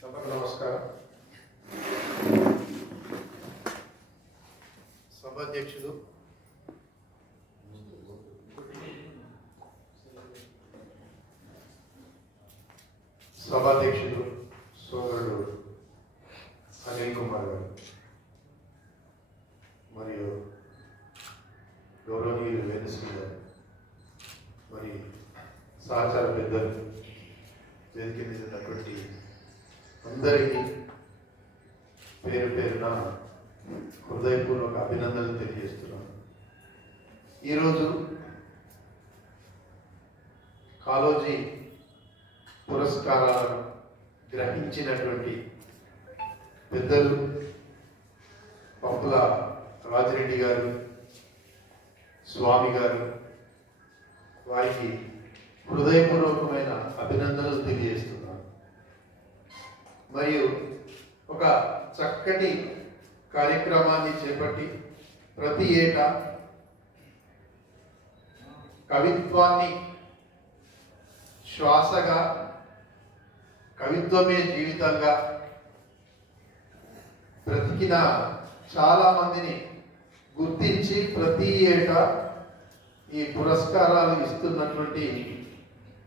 సభకు నమస్కారం. సభాధ్యక్షులు సోదరుడు అనిల్ కుమార్ గారు మరియు గౌరవనీయులు వేణుశ్రీ గారు మరి సహచార పెద్దలు వేదిక మీద ఉన్నటువంటి అందరికీ పేరు పేరున హృదయపూర్వక అభినందనలు తెలియజేస్తున్నాను. ఈరోజు కాళోజీ పురస్కారాలను గ్రహించినటువంటి పెద్దలు పప్పుల రాజిరెడ్డి గారు, స్వామి గారు, వారికి హృదయపూర్వకమైన అభినందనలు తెలియజేస్తున్నాను. మరియు ఒక చక్కటి కార్యక్రమాన్ని చేపట్టి ప్రతి ఏటా కవిత్వాన్ని శ్వాసగా, కవిత్వమే జీవితంగా బ్రతికిన చాలా మందిని గుర్తించి ప్రతి ఏటా ఈ పురస్కారాలు ఇస్తున్నటువంటి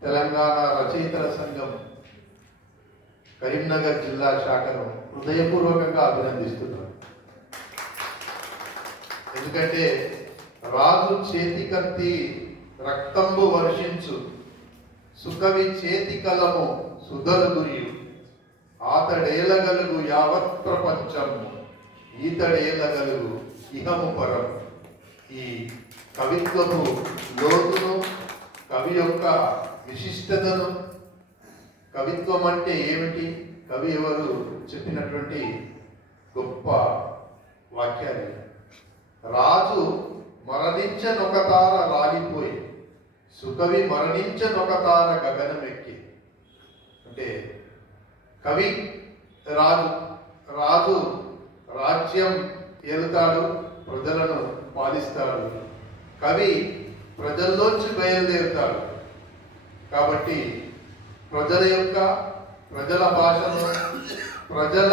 తెలంగాణ రచయితల సంఘం కరీంనగర్ జిల్లా శాఖను హృదయపూర్వకంగా అభినందిస్తున్నాను. ఎందుకంటే రాజు చేతికత్తి రక్తంబు వర్షించు, సుకవి చేతి కలము సుధరుదురియు, ఆతడేలగలుగు యావత్ ప్రపంచము, ఈతడేలగలుగు ఇహము పరం. ఈ కవిత్వము లోతును, కవి యొక్క విశిష్టతను, కవిత్వం అంటే ఏమిటి, కవి ఎవరు చెప్పినటువంటి గొప్ప వాక్యాలు. రాజు మరణించనొకతార రాలిపోయి, సుకవి మరణించనొకతార గగనమెక్కి. అంటే కవి రాజు రాజ్యం ఏలుతాడు, ప్రజలను పాలిస్తాడు. కవి ప్రజల్లోంచి బయలుదేరుతాడు. కాబట్టి ప్రజల భాషను, ప్రజల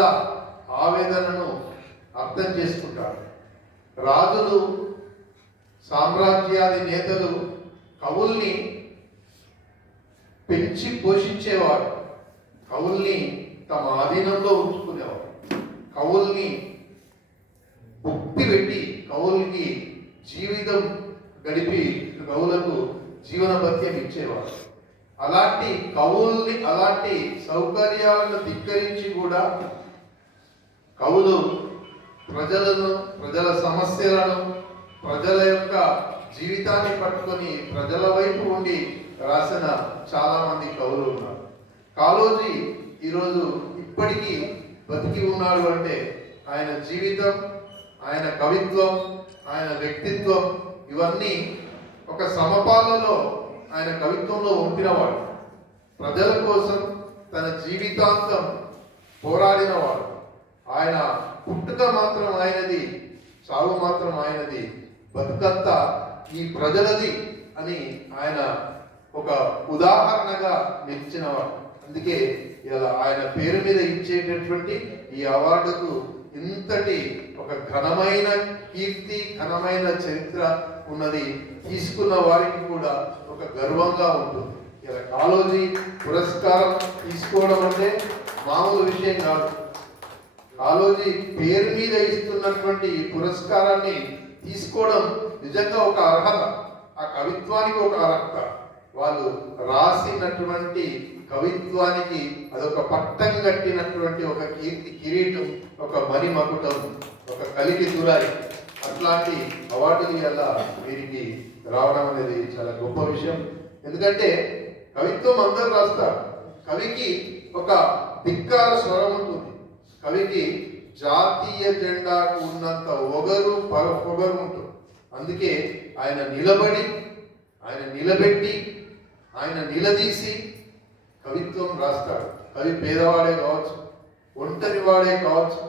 ఆవేదనను అర్థం చేసుకుంటాడు. రాజులు, సామ్రాజ్యాది నేతలు కవుల్ని పెంచి పోషించేవారు, కవుల్ని తమ ఆధీనంలో ఉంచుకునేవారు, కవుల్ని భుక్తి పెట్టి కవులకి జీవితం గడిపి కవులకు జీవన భత్యం ఇచ్చేవారు. అలాంటి కవుల్ని, అలాంటి సౌకర్యాలను ధిక్కరించి కూడా కవులు ప్రజల సమస్యలను, ప్రజల యొక్క జీవితాన్ని పట్టుకొని ప్రజల వైపు ఉండి రాసిన చాలా మంది కవులు ఉన్నారు. కాళోజీ ఈరోజు ఇప్పటికీ బతికి ఉన్నాడు అంటే ఆయన జీవితం, ఆయన కవిత్వం, ఆయన వ్యక్తిత్వం ఇవన్నీ ఒక సమపాలలో ఆయన కవిత్వంలో ఉంపినవాడు. ప్రజల కోసం తన జీవితాంతం పోరాడినవాడు. ఆయన పుట్టుక మాత్రం ఆయనది, చావు మాత్రం ఆయనది, బతుకంతా ఈ ప్రజలది అని ఆయన ఒక ఉదాహరణగా నిలిచినవాడు. అందుకే ఇలా ఆయన పేరు మీద ఇచ్చేటటువంటి ఈ అవార్డుకు ఇంతటి ఒక ఘనమైన కీర్తి, ఘనమైన చరిత్ర ఉన్నది. తీసుకున్న వారికి కూడా ఒక గర్వంగా ఉంటుంది. ఇలా కాళోజీ పురస్కారం తీసుకోవడం అంటే మామూలు విషయం కాదు. కాళోజీ పేరు మీద ఇస్తున్నటువంటి ఈ పురస్కారాన్ని తీసుకోవడం నిజంగా ఒక అర్హత, ఆ కవిత్వానికి ఒక అర్హత. వాళ్ళు రాసినటువంటి కవిత్వానికి అదొక పట్టం కట్టినటువంటి ఒక కీర్తి కిరీటం, ఒక మణిమకుటం, ఒక కలికి దురాయి. అట్లాంటి అవార్డులు వల్ల వీరికి రావడం అనేది చాలా గొప్ప విషయం. ఎందుకంటే కవిత్వం అందరూ రాస్తారు. కవికి ఒక ధిక్కార స్వరం ఉంటుంది. కవికి జాతీయ జెండాకు ఉన్నంత పొగరు ఉంటుంది. అందుకే ఆయన నిలబెట్టి ఆయన నిలదీసి కవిత్వం రాస్తాడు. కవి పేదవాడే కావచ్చు, ఒంటరి వాడే కావచ్చు,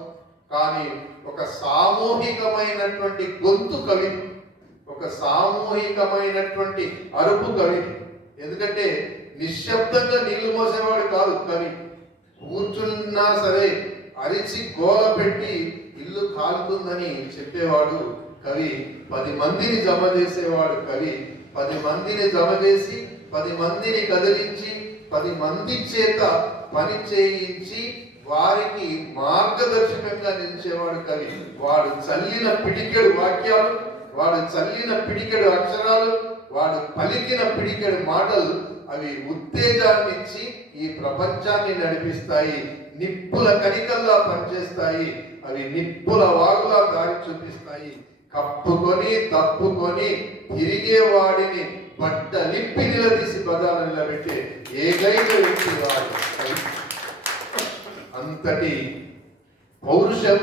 కానీ ఒక సామూహికమైనటువంటి గొంతు కవి, ఒక సామూహికమైనటువంటి అరుపు కవి. ఎందుకంటే నిశ్శబ్దంగా నీళ్లు మోసేవాడు కాదు కవి. కూర్చున్న ఎక్కడున్నా సరే అరిచి గోల పెట్టి ఇల్లు కాలుతుందని చెప్పేవాడు కవి. 10 మందిని జమ చేసేవాడు కవి. 10 మందిని జమ చేసి 10 మందిని కదిలించి 10 మంది చేత పని చేయించి వారికి మార్గదర్శకంగా నిలిచేవాడు కవి. వాడు చల్లిన పిడికెడు వాక్యాలు, వాడు చల్లిన పిడికెడు అక్షరాలు, వాడు పలికిన పిడికెడు మాటలు అవి ఉత్తేజాన్ని ఇచ్చి ఈ ప్రపంచాన్ని నడిపిస్తాయి. నిప్పుల కణికల్లా పనిచేస్తాయి. అవి నిప్పుల వాగులా దారి చూపిస్తాయి. కప్పుకొని తప్పుకొని తిరిగే వాడిని బట్టలిప్పి నిలదీసి బజారు నిలబెట్టే ఏకైక వ్యక్తి వాడు. అంతటి పౌరుషం,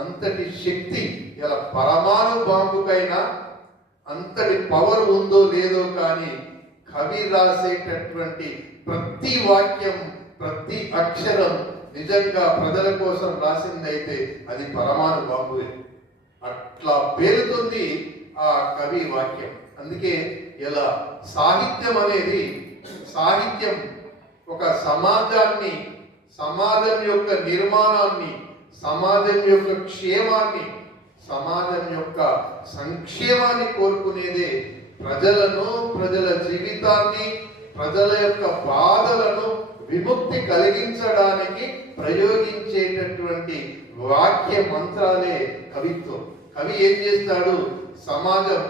అంతటి శక్తి ఇలా పరమాణు బాంబుకైనా అంతటి పవర్ ఉందో లేదో కానీ కవి రాసేటటువంటి ప్రతి వాక్యం, ప్రతి అక్షరం నిజంగా ప్రజల కోసం రాసిందైతే అది పరమాణు బాంబువే. అట్లా పేరుతుంది ఆ కవి వాక్యం. అందుకే ఇలా సాహిత్యం అనేది, సాహిత్యం ఒక సమాజాన్ని, సమాజం యొక్క నిర్మాణాన్ని, సమాజం యొక్క క్షేమాన్ని, సమాజం యొక్క సంక్షేమాన్ని కోరుకునేదే. ప్రజలను, ప్రజల జీవితాన్ని, ప్రజల యొక్క బాధలను విముక్తి కలిగించడానికి ప్రయోగించేటటువంటి వాక్య మంత్రాలే కవిత్వం. కవి ఏం చేస్తాడు? సమాజం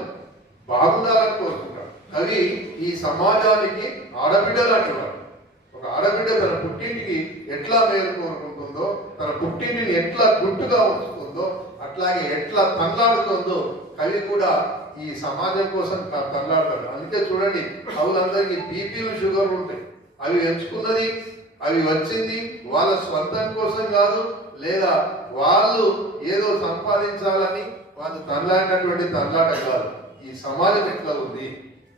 బాగుండాలని కోరుకుంటాడు. కవి ఈ సమాజానికి ఆడబిడ్డ లాంటి వాడు. ఒక ఆడబిడ్డ తన పుట్టింటికి ఎట్లా మేలు కోరుకుంటుందో, తన పుట్టింటిని ఎట్లా గుట్టుగా ఉంచుతుందో, అట్లాగే ఎట్లా తన్లాడుతుందో కవి కూడా ఈ సమాజం కోసం తన్లాడతాడు. అందుకే చూడండి, కవులందరికీ బీపీలు, షుగర్లు ఉంటాయి. అవి ఎంచుకున్నది, అవి వచ్చింది వాళ్ళ స్వంతం కోసం కాదు, లేదా వాళ్ళు ఏదో సంపాదించాలని వాళ్ళు తన్లాడినటువంటి తన్లాట కాదు. ఈ సమాజం ఎట్లా ఉంది,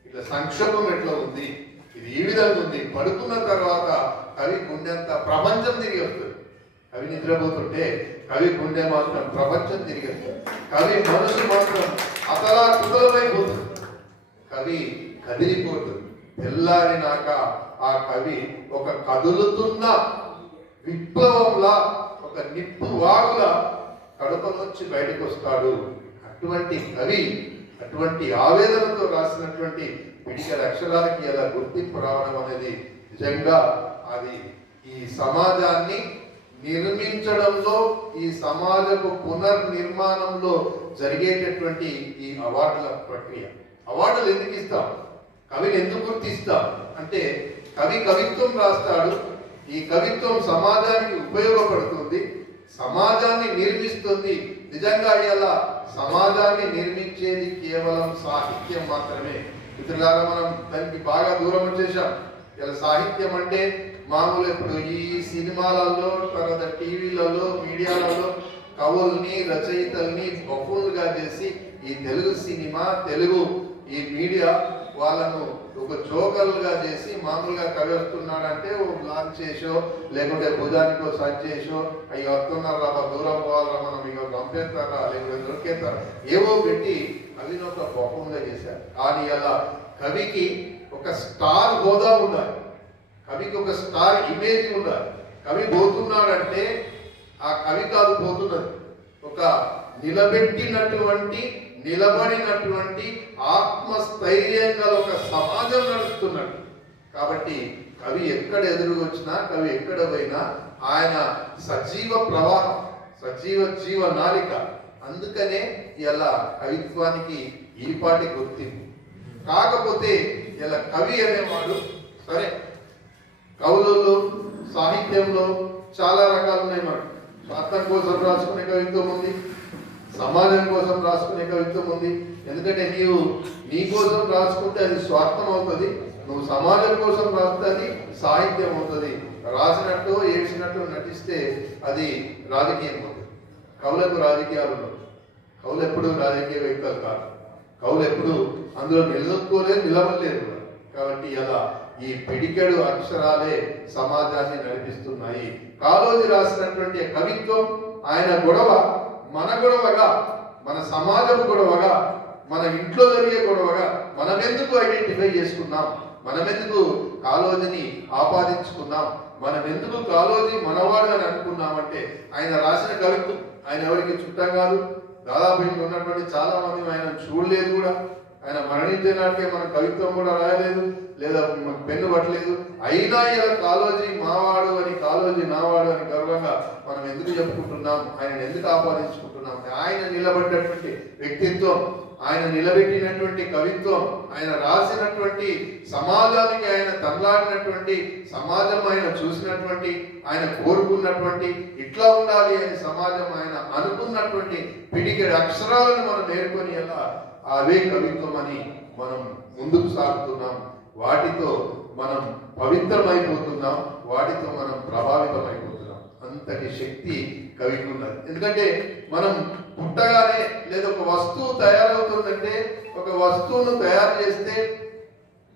ఇట్లా సంక్షోభం ఎట్లా ఉంది, ఇది ఈ విధంగా ఉంది. పడుకున్న తర్వాత కవి గుండెంత ప్రపంచం తిరిగి వస్తుంది. కవి నిద్రపోతుంటే కవి గుండె మాత్రం ప్రపంచం తిరిగి వస్తుంది. కవి మనసు మాత్రం అతలాకుతలమైపోతుంది. కవి కదిలిపోతుంది. తెల్లారినాక ఆ కవి ఒక కదులుతున్న విప్లవంలా, ఒక నిప్పు వాగులా కడపలోంచి బయటకు వస్తాడు. అటువంటి కవి, అటువంటి ఆవేదనతో రాసినటువంటి పిడికెడు అక్షరాలకి ఎలా గుర్తింపు రావడం అనేది నిజంగా అది ఈ సమాజాన్ని నిర్మించడంలో, ఈ సమాజపు పునర్నిర్మాణంలో జరిగేటటువంటి ఈ అవార్డుల ప్రక్రియ. అవార్డులు ఎందుకు ఇస్తాం? కవిని ఎందుకు గుర్తిస్తాం అంటే, కవి కవిత్వం రాస్తాడు. ఈ కవిత్వం సమాజానికి ఉపయోగపడుతుంది, సమాజాన్ని నిర్మిస్తుంది. నిజంగా ఇలా సమాజాన్ని నిర్మించేది కేవలం సాహిత్యం మాత్రమే. మిత్రులారా, మనం దానికి బాగా దూరం వచ్చేసాం. ఇలా సాహిత్యం అంటే మామూలు ఇప్పుడు ఈ సినిమాలలో, తర్వాత టీవీలలో, మీడియాలలో కవుల్ని, రచయితల్ని బఫూన్లుగా చేసి ఈ తెలుగు సినిమా, తెలుగు ఈ మీడియా వాళ్ళను ఒక జోకర్లుగా చేసి మామూలుగా కవి వస్తున్నాడంటే ఓ బ్లాక్ చేసో, లేకుంటే భుజానికో సర్చ్ చేసో, అవి వస్తున్నారా దూరం పోవాలరా, మనం ఇక పంపేస్తారా, లేకుంటే దొరికేస్తారా, ఏవో పెట్టి అవి ఒక బఫూన్గా చేశారు. కానీ అలా కవికి ఒక స్టార్ హోదా ఉండాలి, కవికి ఒక స్టార్ ఇమేజ్ ఉండాలి. కవి పోతున్నాడంటే ఆ కవి కాదు పోతున్నది, ఒక నిలబెట్టినటువంటి, నిలబడినటువంటి ఆత్మస్థైర్యంగా ఒక సమాజం నడుస్తున్నట్టు. కాబట్టి కవి ఎక్కడ ఎదురుకొచ్చినా, కవి ఎక్కడ పోయినా ఆయన సజీవ ప్రవాహం, సజీవ జీవనాళిక. అందుకనే ఇలా కవిత్వానికి ఈపాటి గుర్తింపు. కాకపోతే ఇలా కవి అనేవాడు, సరే కవులలో, సాహిత్యంలో చాలా రకాలు ఉన్నాయి. మనకు స్వార్థం కోసం రాసుకునే కవిత్వం ఉంది, సమాజం కోసం రాసుకునే కవిత్వం ఉంది. ఎందుకంటే నీవు నీ కోసం రాసుకుంటే అది స్వార్థం అవుతుంది, నువ్వు సమాజం కోసం రాస్తే అది సాహిత్యం అవుతుంది. రాసినట్టు ఏడ్చినట్టు నటిస్తే అది రాజకీయం అవుతుంది. కవులకు రాజకీయాలు ఉండవు. కవులు ఎప్పుడు రాజకీయ వ్యక్తులు కాదు. కవులు ఎప్పుడు అందులో నిలదొక్కోలేదు, నిలవలేదు. కాబట్టి అలా ఈ పిడికెడు అక్షరాలే సమాజాన్ని నడిపిస్తున్నాయి. కాళోజీ రాసినటువంటి కవిత్వం ఆయన గొడవ మన గొడవగా, మన సమాజం గొడవగా, మన ఇంట్లో జరిగే గొడవగా మనమెందుకు ఐడెంటిఫై చేసుకున్నాం, మనమెందుకు కాళోజీని ఆపాదించుకున్నాం, మనం ఎందుకు కాళోజీ మనవాడు అని అనుకున్నామంటే ఆయన రాసిన కవిత్వం, ఆయన ఎవరికి చుట్టం కాదు. దాదాపు ఇంట్లో ఉన్నటువంటి చాలా మంది ఆయన చూడలేదు కూడా. ఆయన మరణించే నాటికే మన కవిత్వం కూడా రాయలేదు, లేదా పెన్ను పట్టలేదు. అయినా ఇలా కాళోజీ మావాడు అని, కాళోజీ నావాడు అని గర్వంగా మనం ఎందుకు చెప్పుకుంటున్నాం, ఆయన ఎందుకు ఆపాదించుకుంటున్నాం? ఆయన నిలబడ్డటువంటి వ్యక్తిత్వం, ఆయన నిలబెట్టినటువంటి కవిత్వం, ఆయన రాసినటువంటి సమాజానికి ఆయన తనలాడినటువంటి సమాజం, ఆయన చూసినటువంటి, ఆయన కోరుకున్నటువంటి ఇట్లా ఉండాలి అని సమాజం ఆయన అనుకున్నటువంటి పిడికెడు అక్షరాలను మనం నేర్కొని ఎలా అవే కవిత్వం అని మనం ముందుకు సాగుతున్నాం. వాటితో మనం పవిత్రమైపోతున్నాం, వాటితో మనం ప్రభావితమైపోతున్నాం. అంతటి శక్తి కవికి ఉన్నది. ఎందుకంటే మనం పుట్టగానే లేదా ఒక వస్తువు తయారవుతుందంటే, ఒక వస్తువును తయారు చేస్తే,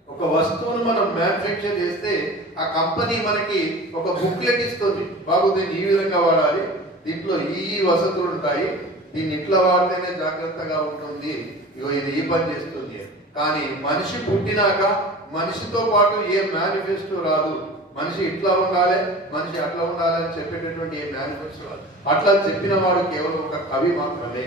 ఒక వస్తువును మనం మ్యానుఫ్యాక్చర్ చేస్తే ఆ కంపెనీ మనకి ఒక బుక్లెట్ ఇస్తుంది. బాబు దీన్ని ఈ విధంగా వాడాలి, దీంట్లో ఈ వసతులు ఉంటాయి, దీన్ని ఇట్లా వాడితేనే జాగ్రత్తగా ఉంటుంది, ఇగో ఇది ఈ పని చేస్తుంది. కానీ మనిషి పుట్టినాక మనిషితో పాటు ఏ మేనిఫెస్టో రాదు. మనిషి ఇట్లా ఉండాలి, మనిషి అట్లా ఉండాలి అని చెప్పేటటువంటి ఏ మేనిఫెస్టో రాదు. అట్లా చెప్పిన వాడు కేవలం ఒక కవి మాత్రమే.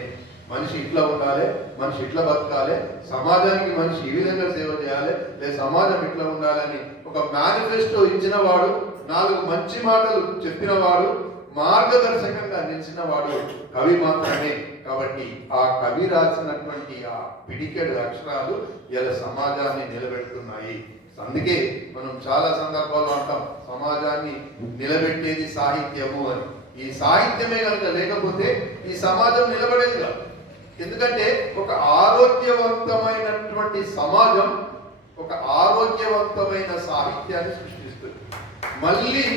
మనిషి ఇట్లా ఉండాలి, మనిషి ఇట్లా బతకాలి, సమాజానికి మనిషి ఈ విధంగా సేవ చేయాలి, లేదా సమాజం ఇట్లా ఉండాలని ఒక మేనిఫెస్టో ఇచ్చిన వాడు, 4 మంచి మాటలు చెప్పిన వాడు, మార్గదర్శకంగా నిలిచిన వాడు కవి మాత్రమే. కాబట్టి ఆ కవి రాసినటువంటి ఆ పిడికెడు అక్షరాలు ఇలా సమాజాన్ని నిలబెడుతున్నాయి. అందుకే మనం చాలా సందర్భాల్లో అంటాం, సమాజాన్ని నిలబెట్టేది సాహిత్యము అని. ఈ సాహిత్యమే కనుక లేకపోతే ఈ సమాజం నిలబడేది కాదు. ఎందుకంటే ఒక ఆరోగ్యవంతమైనటువంటి సమాజం ఒక ఆరోగ్యవంతమైన సాహిత్యాన్ని సృష్టిస్తుంది. మళ్ళీ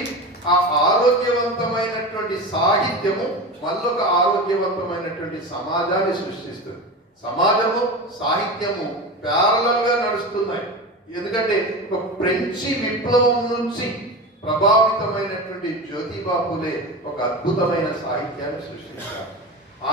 ఆ ఆరోగ్యవంతమైనటువంటి సాహిత్యము మళ్ళొక ఆరోగ్యవంతమైనటువంటి సమాజాన్ని సృష్టిస్తుంది. సమాజము సాహిత్యము ప్యారలల్ గా నడుస్తున్నాయి. ఎందుకంటే ఒక ఫ్రెంచి విప్లవం నుంచి ప్రభావితమైనటువంటి జ్యోతిబా ఫులే ఒక అద్భుతమైన సాహిత్యాన్ని సృష్టించారు.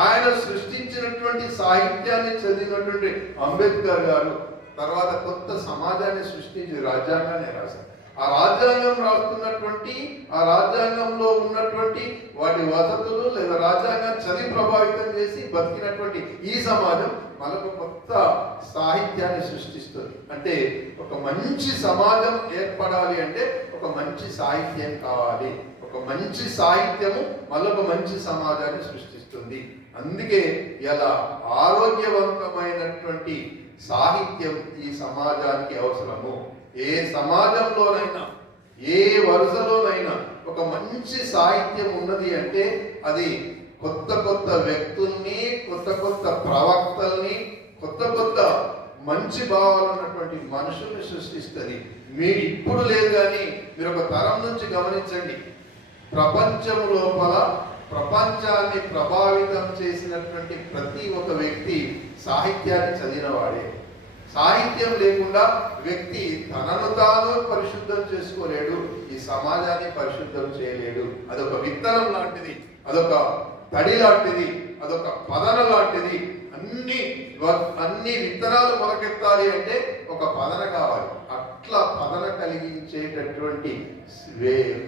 ఆయన సృష్టించినటువంటి సాహిత్యాన్ని చదివినటువంటి అంబేద్కర్ గారు తర్వాత కొత్త సమాజాన్ని సృష్టించి రాజ్యాంగాన్ని రాశారు. ఆ రాజ్యాంగం రాస్తున్నటువంటి, ఆ రాజ్యాంగంలో ఉన్నటువంటి వాటి వసతులు లేదా రాజ్యాంగాన్ని చదివి ప్రభావితం చేసి బతికినటువంటి ఈ సమాజం మనకు కొత్త సాహిత్యాన్ని సృష్టిస్తుంది. అంటే ఒక మంచి సమాజం ఏర్పడాలి అంటే ఒక మంచి సాహిత్యం కావాలి. ఒక మంచి సాహిత్యము మళ్ళొక మంచి సమాజాన్ని సృష్టిస్తుంది. అందుకే ఇలా ఆరోగ్యవంతమైనటువంటి సాహిత్యం ఈ సమాజానికి అవసరము. ఏ సమాజంలోనైనా ఏ వరుసలోనైనా ఒక మంచి సాహిత్యం ఉన్నది అంటే అది కొత్త కొత్త వ్యక్తుల్ని, కొత్త కొత్త ప్రవక్తల్ని, కొత్త కొత్త మంచి భావాలు ఉన్నటువంటి మనుషుల్ని సృష్టిస్తుంది. మీరు ఇప్పుడు లేదు కానీ మీరు ఒక తరం నుంచి గమనించండి, ప్రపంచం లోపల ప్రపంచాన్ని ప్రభావితం చేసినటువంటి ప్రతి ఒక్క వ్యక్తి సాహిత్యాన్ని చదివినవాడే. సాహిత్యం లేకుండా వ్యక్తి తనను తాను పరిశుద్ధం చేసుకోలేడు, ఈ సమాజాన్ని పరిశుద్ధం చేయలేడు. అదొక విత్తనం లాంటిది, అదొక తడి లాంటిది, అదొక పదన లాంటిది. అన్ని విత్తనాలు మొలకెత్తాలి అంటే ఒక పదన కావాలి. అట్లా పదన కలిగించేటటువంటి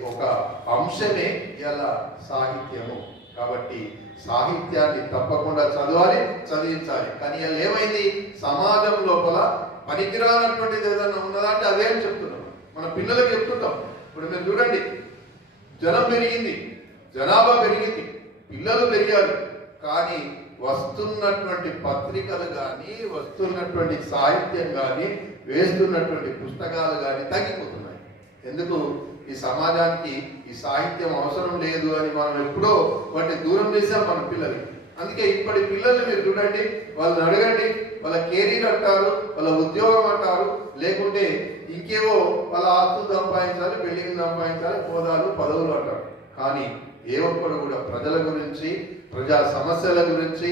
ఒక అంశమే ఇలా సాహిత్యము. కాబట్టి సాహిత్యాన్ని తప్పకుండా చదవాలి, చదివించాలి. కానీ ఇలా ఏమైంది, సమాజం లోపల పనికిరానటువంటిది ఏదైనా ఉన్నదా అంటే అదే అని చెప్తున్నాం. మన పిల్లలకు చెప్తుంటాం. ఇప్పుడు మీరు చూడండి, జనం పెరిగింది, జనాభా పెరిగింది, పిల్లలు పెరిగారు, కానీ వస్తున్నటువంటి పత్రికలు కానీ, వస్తున్నటువంటి సాహిత్యం కానీ, వేస్తున్నటువంటి పుస్తకాలు కానీ తగ్గిపోతున్నాయి. ఎందుకు? ఈ సమాజానికి ఈ సాహిత్యం అవసరం లేదు అని మనం ఎప్పుడో వాటిని దూరం చేసాం మన పిల్లలకి. అందుకే ఇప్పటి పిల్లల్ని మీరు చూడండి, వాళ్ళని అడగండి, వాళ్ళ కెరీర్ అంటారు, వాళ్ళ ఉద్యోగం అంటారు, లేకుంటే ఇంకేవో వాళ్ళ ఆస్తులు సంపాదించాలి, బిల్డింగ్ సంపాదించాలి, హోదాలు పదవులు అంటారు. కానీ ఏ ఒక్కడు కూడా ప్రజల గురించి, ప్రజా సమస్యల గురించి,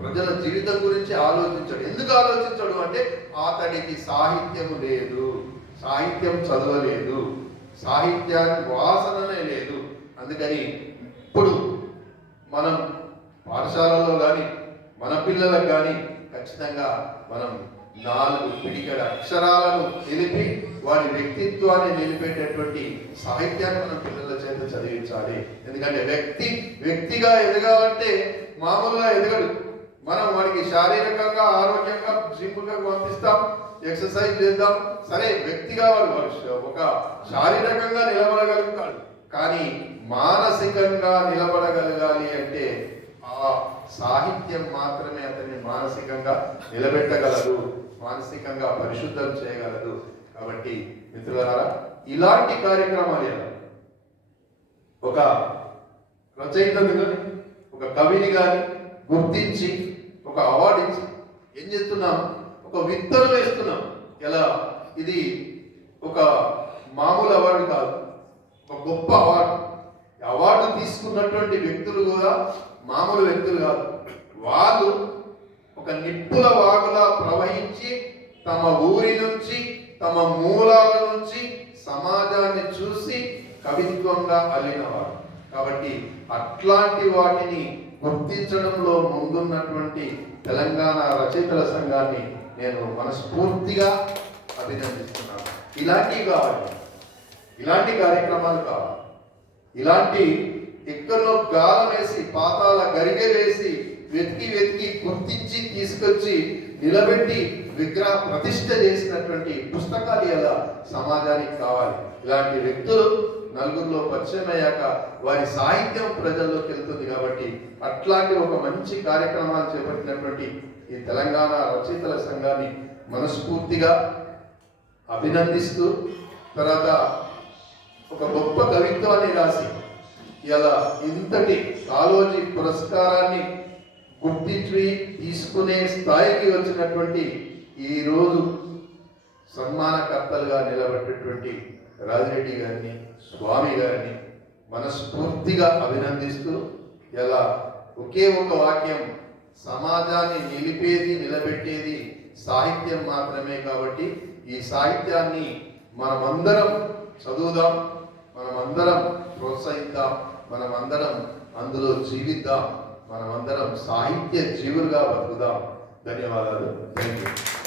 ప్రజల జీవితం గురించి ఆలోచించాడు. ఎందుకు ఆలోచించాడు అంటే అతడికి సాహిత్యం లేదు, సాహిత్యం చదవలేదు, సాహిత్యానికి వాసననే లేదు. అందుకని ఇప్పుడు మనం పాఠశాలలో కానీ మన పిల్లలకు కానీ ఖచ్చితంగా మనం 4 పిడికెడ అక్షరాలను తెలిపి వాడి వ్యక్తిత్వాన్ని నిలిపేటటువంటి సాహిత్యాన్ని మనం పిల్లల చేత చదివించాలి. ఎందుకంటే వ్యక్తిగా ఎదగాలంటే మామూలుగా ఎదగడు. మనం వాడికి శారీరకంగా ఆరోగ్యంగా జిమ్గా పంపిస్తాం, ఎక్సర్సైజ్ చేద్దాం, సరే వ్యక్తిగా వాడు ఒక శారీరకంగా నిలబడగలుగుతాడు. కానీ మానసికంగా నిలబడగలగాలి అంటే ఆ సాహిత్యం మాత్రమే అతన్ని మానసికంగా నిలబెట్టగలదు, మానసికంగా పరిశుద్ధం చేయగలదు. కాబట్టి మిత్రులారా, ఇలాంటి కార్యక్రమాలు ఒక రచయితను కానీ ఒక కవిని కానీ గుర్తించి ఒక అవార్డు ఇచ్చి ఏం చేస్తున్నాం, ఒక విత్తనం వేస్తున్నాం. ఎలా ఇది ఒక మామూలు అవార్డు కాదు, ఒక గొప్ప అవార్డు. అవార్డు తీసుకున్నటువంటి వ్యక్తులు కూడా మామూలు వ్యక్తులు కాదు. వాళ్ళు ఒక నిప్పుల వాగులా ప్రవహించి తమ ఊరి నుంచి తమ మూలాల నుంచి సమాజాన్ని చూసి కవిత్వంగా అల్లినవారు. కాబట్టి అట్లాంటి వాటిని గుర్తించడంలో ముందున్నటువంటి తెలంగాణ రచయితల సంఘాన్ని నేను మనస్ఫూర్తిగా అభినందిస్తున్నాను. ఇలాంటివి కావాలి, ఇలాంటి కార్యక్రమాలు కావాలి. ఇలాంటి ఎక్కడో గాలం వేసి పాతాల గరిగె వేసి వెతికి గుర్తించి తీసుకొచ్చి నిలబెట్టి విగ్రహ ప్రతిష్ఠ చేసినటువంటి పుస్తకాలు ఎలా సమాజానికి కావాలి. ఇలాంటి వ్యక్తులు నలుగురిలో పరిచయం అయ్యాక వారి సాహిత్యం ప్రజల్లోకి వెళ్తుంది. కాబట్టి అట్లాంటి ఒక మంచి కార్యక్రమాలు చేపట్టినటువంటి ఈ తెలంగాణ రచయితల సంఘాన్ని మనస్ఫూర్తిగా అభినందిస్తూ, తర్వాత ఒక గొప్ప కవిత్వాన్ని రాసి ఇలా ఇంతటి కాళోజీ పురస్కారాన్ని గుర్తించి తీసుకునే స్థాయికి వచ్చినటువంటి ఈరోజు సన్మానకర్తలుగా నిలబెట్టినటువంటి రాజిరెడ్డి గారిని, స్వామి గారిని మనస్ఫూర్తిగా అభినందిస్తూ, ఇలా ఒకే ఒక వాక్యం, సమాజాన్ని నిలబెట్టేది సాహిత్యం మాత్రమే. కాబట్టి ఈ సాహిత్యాన్ని మనమందరం చదువుదాం, మనమందరం ప్రోత్సహిద్దాం, మనమందరం అందులో జీవిద్దాం, మనమందరం సాహిత్య జీవులుగా బతుకుదాం. ధన్యవాదాలు. Thank you.